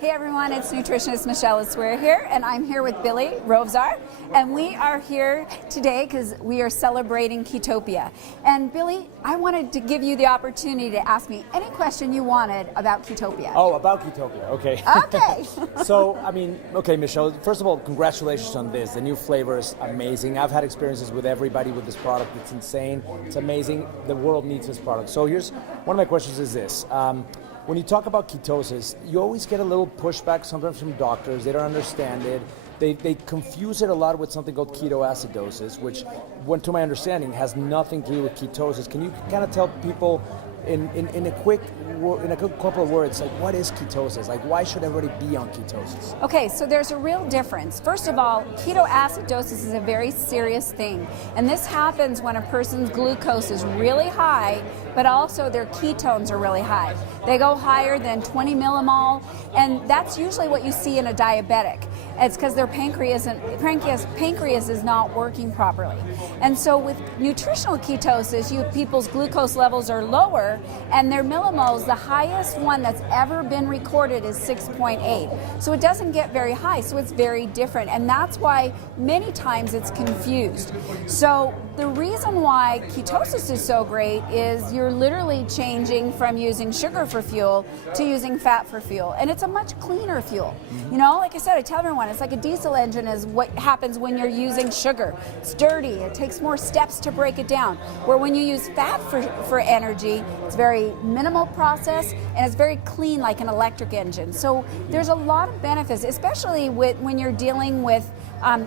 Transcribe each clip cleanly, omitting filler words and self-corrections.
Hey everyone, it's nutritionist Michelle Aswear here, and I'm here with Billy Rovzar, and we are here today because we are celebrating Ketopia. And Billy, I wanted to give you the opportunity to ask me any question you wanted about Ketopia. Oh, about Ketopia, okay. Okay. So, okay, Michelle, first of all, congratulations on this. The new flavor is amazing. I've had experiences with everybody with this product. It's insane. It's amazing. The world needs this product. So here's, one of my questions is this. When you talk about ketosis, you always get a little pushback sometimes from doctors. They don't understand it. They confuse it a lot with something called ketoacidosis, which, to my understanding, has nothing to do with ketosis. Can you kind of tell people in a couple of words, like, what is ketosis? Like, why should everybody be on ketosis? Okay, so there's a real difference. First of all, ketoacidosis is a very serious thing, and this happens when a person's glucose is really high, but also their ketones are really high. They go higher than 20 millimole, and that's usually what you see in a diabetic. It's because their pancreas is not working properly. And so with nutritional ketosis, people's glucose levels are lower, and their millimoles, the highest one that's ever been recorded is 6.8. So it doesn't get very high, so it's very different. And that's why many times it's confused. So the reason why ketosis is so great is you're literally changing from using sugar for fuel to using fat for fuel. And it's a much cleaner fuel. You know, like I said, I tell everyone, it's like a diesel engine is what happens when you're using sugar. It's dirty, it takes more steps to break it down. Where when you use fat for energy, it's very minimal process and it's very clean like an electric engine. So there's a lot of benefits, especially when you're dealing with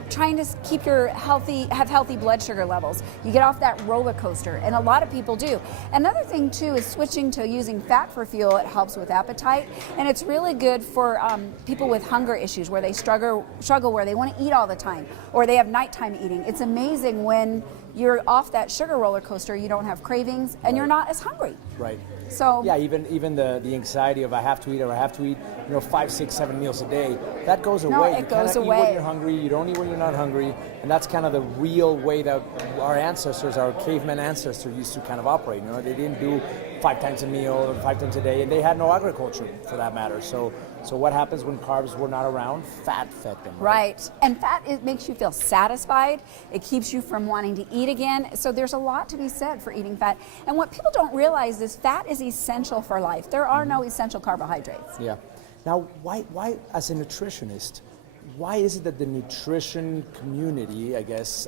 trying to keep have healthy blood sugar levels. You get off that roller coaster, and a lot of people do. Another thing too is switching to using fat for fuel. It helps with appetite, and it's really good for people with hunger issues where they struggle where they want to eat all the time, or they have nighttime eating. It's amazing when you're off that sugar roller coaster, you don't have cravings, and you're not as hungry. Right. So yeah, even the anxiety of I have to eat, 5, 6, 7 meals a day, that goes away. No, it goes away. You eat when you're hungry, you don't eat when you're not hungry, and that's kind of the real way that our caveman ancestors used to kind of operate. You know, they didn't do 5 times a meal or 5 times a day, and they had no agriculture for that matter. So what happens when carbs were not around? Fat fed them. Right. And fat, it makes you feel satisfied. It keeps you from wanting to eat again. So there's a lot to be said for eating fat. And what people don't realize is fat is essential for life. There are no essential carbohydrates. Yeah. Now, why as a nutritionist, why is it that the nutrition community, I guess,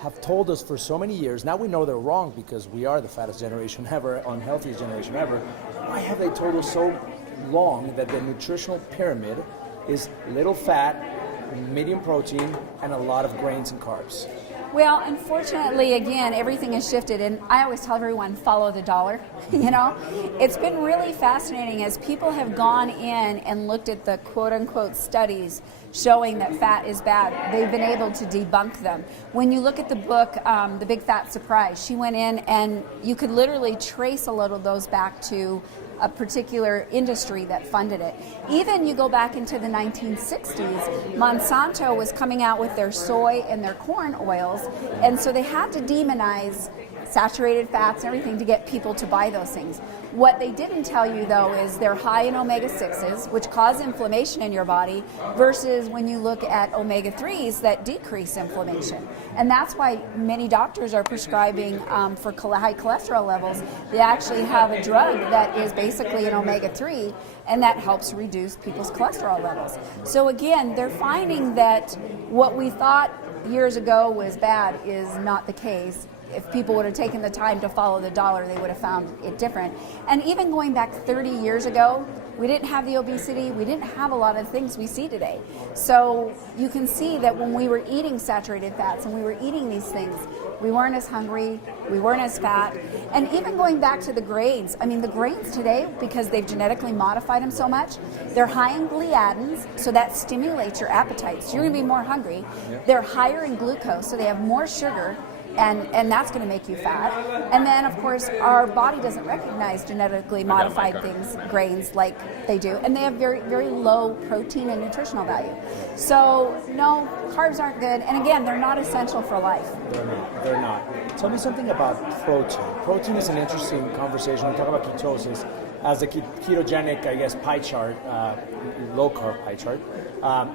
have told us for so many years, now we know they're wrong because we are the fattest generation ever, unhealthiest generation ever, why have they told us so long that the nutritional pyramid is little fat, medium protein, and a lot of grains and carbs? Well, unfortunately, again, everything has shifted, and I always tell everyone, follow the dollar. You know, it's been really fascinating as people have gone in and looked at the quote-unquote studies showing that fat is bad. They've been able to debunk them. When you look at the book, The Big Fat Surprise, she went in and you could literally trace a lot of those back to a particular industry that funded it. Even you go back into the 1960s, Monsanto was coming out with their soy and their corn oils, and so they had to demonize saturated fats and everything to get people to buy those things. What they didn't tell you though is they're high in omega-6s, which cause inflammation in your body, versus when you look at omega-3s that decrease inflammation. And that's why many doctors are prescribing for high cholesterol levels. They actually have a drug that is basically an omega-3, and that helps reduce people's cholesterol levels. So again, they're finding that what we thought years ago was bad is not the case. If people would have taken the time to follow the dollar, they would have found it different. And even going back 30 years ago, we didn't have the obesity, we didn't have a lot of things we see today. So you can see that when we were eating saturated fats and we were eating these things, we weren't as hungry, we weren't as fat. And even going back to the grains, I mean the grains today, because they've genetically modified them so much, they're high in gliadins, so that stimulates your appetite, so you're gonna be more hungry. They're higher in glucose, so they have more sugar, and that's going to make you fat. And then, of course, our body doesn't recognize genetically modified things, grains, like they do, and they have very, very low protein and nutritional value. So, no, carbs aren't good, and again, they're not essential for life. They're not. Tell me something about protein. Protein is an interesting conversation. We talk about ketosis. as a ketogenic, I guess, pie chart, low carb pie chart,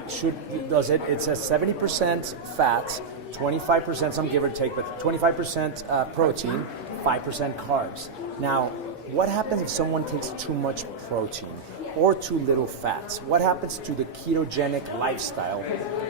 it says 70% fats, 25%, some give or take, but 25% protein, 5% carbs. Now, what happens if someone takes too much protein or too little fats? What happens to the ketogenic lifestyle,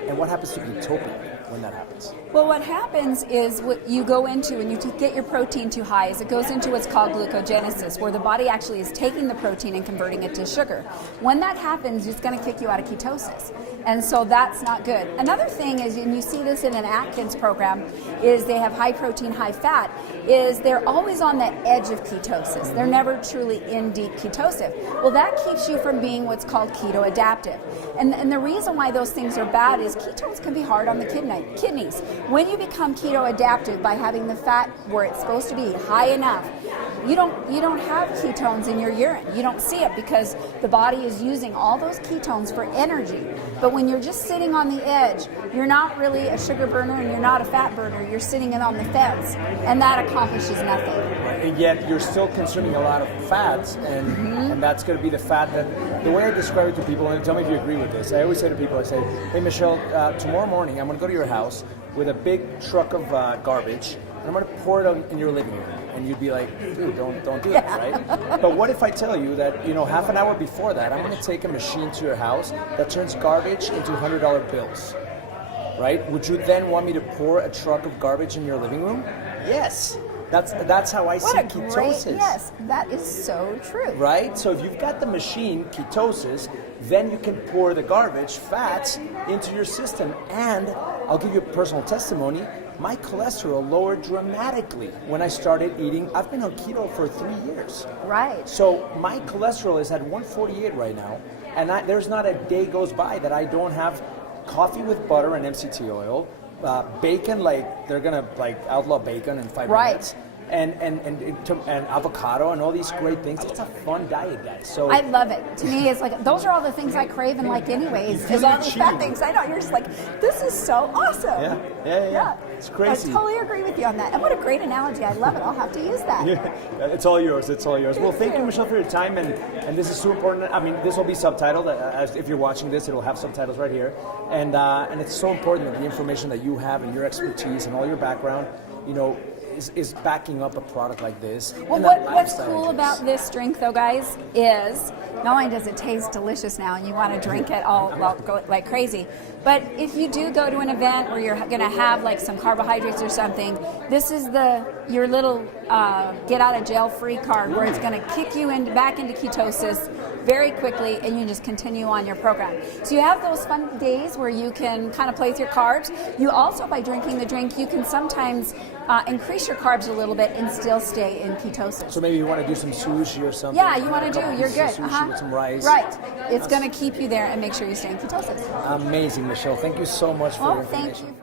and what happens to Ketopia when that happens? Well, what happens is what you go into when you get your protein too high is it goes into what's called glucogenesis, where the body actually is taking the protein and converting it to sugar. When that happens, it's going to kick you out of ketosis. And so that's not good. Another thing is, and you see this in an Atkins program, is they have high protein, high fat, is they're always on the edge of ketosis. They're never truly in deep ketosis. Well, that keeps you from being what's called keto adaptive. And the reason why those things are bad is ketones can be hard on the kidneys. When you become keto adaptive by having the fat where it's supposed to be high enough, you don't have ketones in your urine. You don't see it because the body is using all those ketones for energy. But when you're just sitting on the edge, you're not really a sugar burner and you're not a fat burner. You're sitting in on the fence, and that accomplishes nothing. Right. And yet you're still consuming a lot of fats, and that's going to be the fat that, the way I describe it to people, and tell me if you agree with this, I always say to people, I say, hey Michelle, tomorrow morning I'm going to go to your house with a big truck of garbage, and I'm going to pour it in your living room. And you'd be like, dude, don't do that, right? But what if I tell you that, half an hour before that, I'm going to take a machine to your house that turns garbage into $100 bills, right? Would you then want me to pour a truck of garbage in your living room? Yes. That's how I see ketosis. Yes, that is so true. Right? So if you've got the machine, ketosis, then you can pour the garbage, fats, into your system. And I'll give you a personal testimony. My cholesterol lowered dramatically when I started eating. I've been on keto for 3 years. Right. So my cholesterol is at 148 right now. And there's not a day goes by that I don't have coffee with butter and MCT oil, bacon, they're gonna outlaw bacon in 5 minutes, and avocado and all these great things. It's a fun diet, guys. So I love it. To me, it's like those are all the things I crave and like anyways. Is all these fat things. I know you're just like, this is so awesome. Yeah. It's crazy. I totally agree with you on that. And what a great analogy. I love it. I'll have to use that. Yeah, it's all yours. Well, thank you, Michelle, for your time, and this is so important. I mean, this will be subtitled. If you're watching this, it'll have subtitles right here, and it's so important that the information that you have and your expertise and all your background, is backing up a product like this. Well, what's cool about this drink, though, guys, is not only does it taste delicious now and you want to drink it go like crazy, but if you do go to an event where you're going to have some carbohydrates or something, this is your little get out of jail free card where it's going to kick you back into ketosis very quickly, and you just continue on your program. So you have those fun days where you can kind of play with your carbs. You also, by drinking the drink, you can sometimes increase your carbs a little bit and still stay in ketosis. So maybe you want to do some sushi or something. Yeah, you want to do. You're good. Sushi with some rice. Right. It's going to keep you there and make sure you stay in ketosis. Amazing, Michelle. Thank you so much for your information. Thank you.